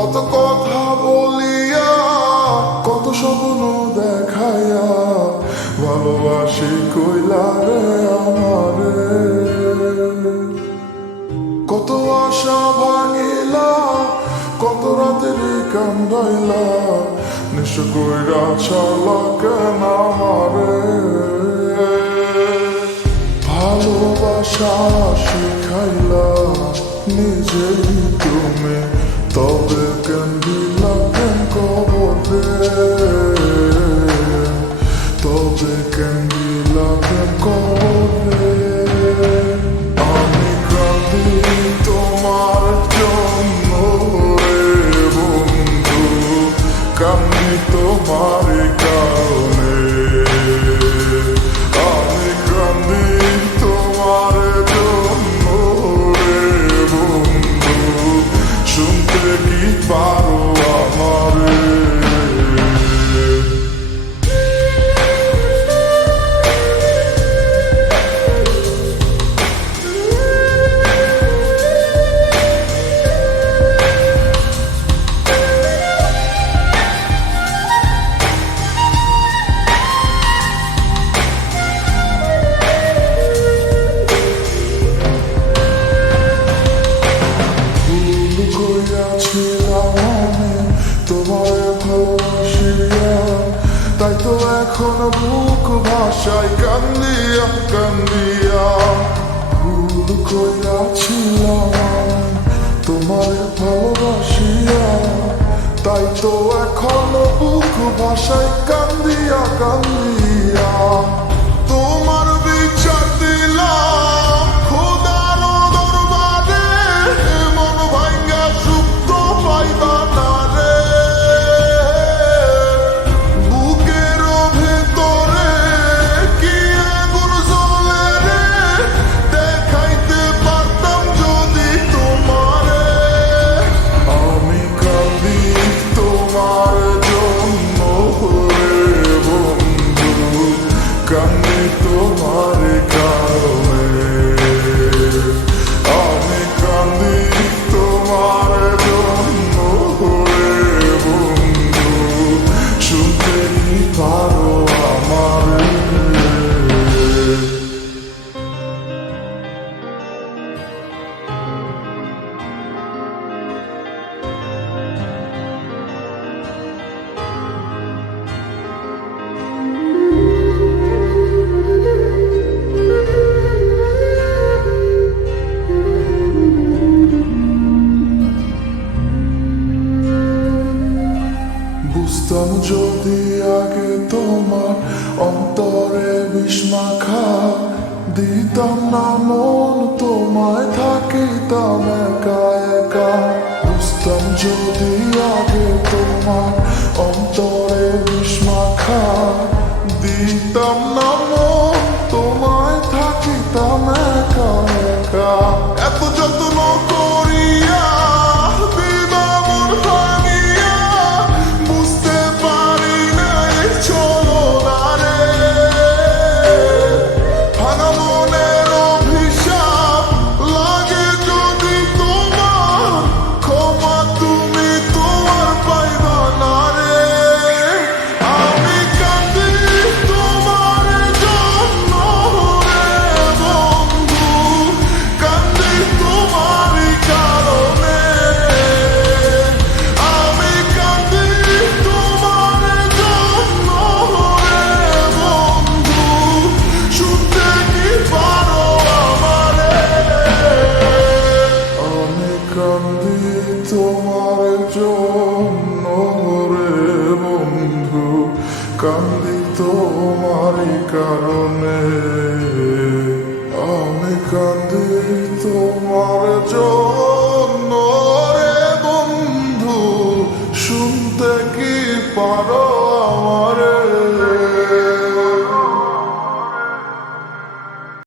কত কথা বলিয়া, কত স্বপ্ন দেখাইয়া, ভালোবাসি কইলা রে আমারে। কত আশা ভাঙিলা, কত রাতের কান্দাইলা নিঃস কইরা ছালা কেন ভালোবাসা শিখাইলা, নিজেই তুমি তবে কেন দিলা কেন কবরে তবে কেন দিলা কেন কবরে আমি কাঁদি তোমার জন্য রে বন্ধু কান্দি তোমার কারণে তাই তো এখন বুক ভাষায় কান্দিয়া কান্দিয়া। ভুল কইয়াছিলাম তোমার ভালোবাসিয়া। তাই তো এখন মুখ ভাষায় কান্দিয়া কান্দিয়া। বিস্মাখা দিতাম না মন, তোমায় থাকিতাম একা একা। বুঝতাম যদি আগে তোমার অন্তরে বিস্মাখা দিতাম না মন, তোমায় থাকিতাম একা একা। এত যত্ন করিয়া তোমার কারণে আমি কান্দি তোমার জন্য রে বন্ধু শুনতে কি পারো?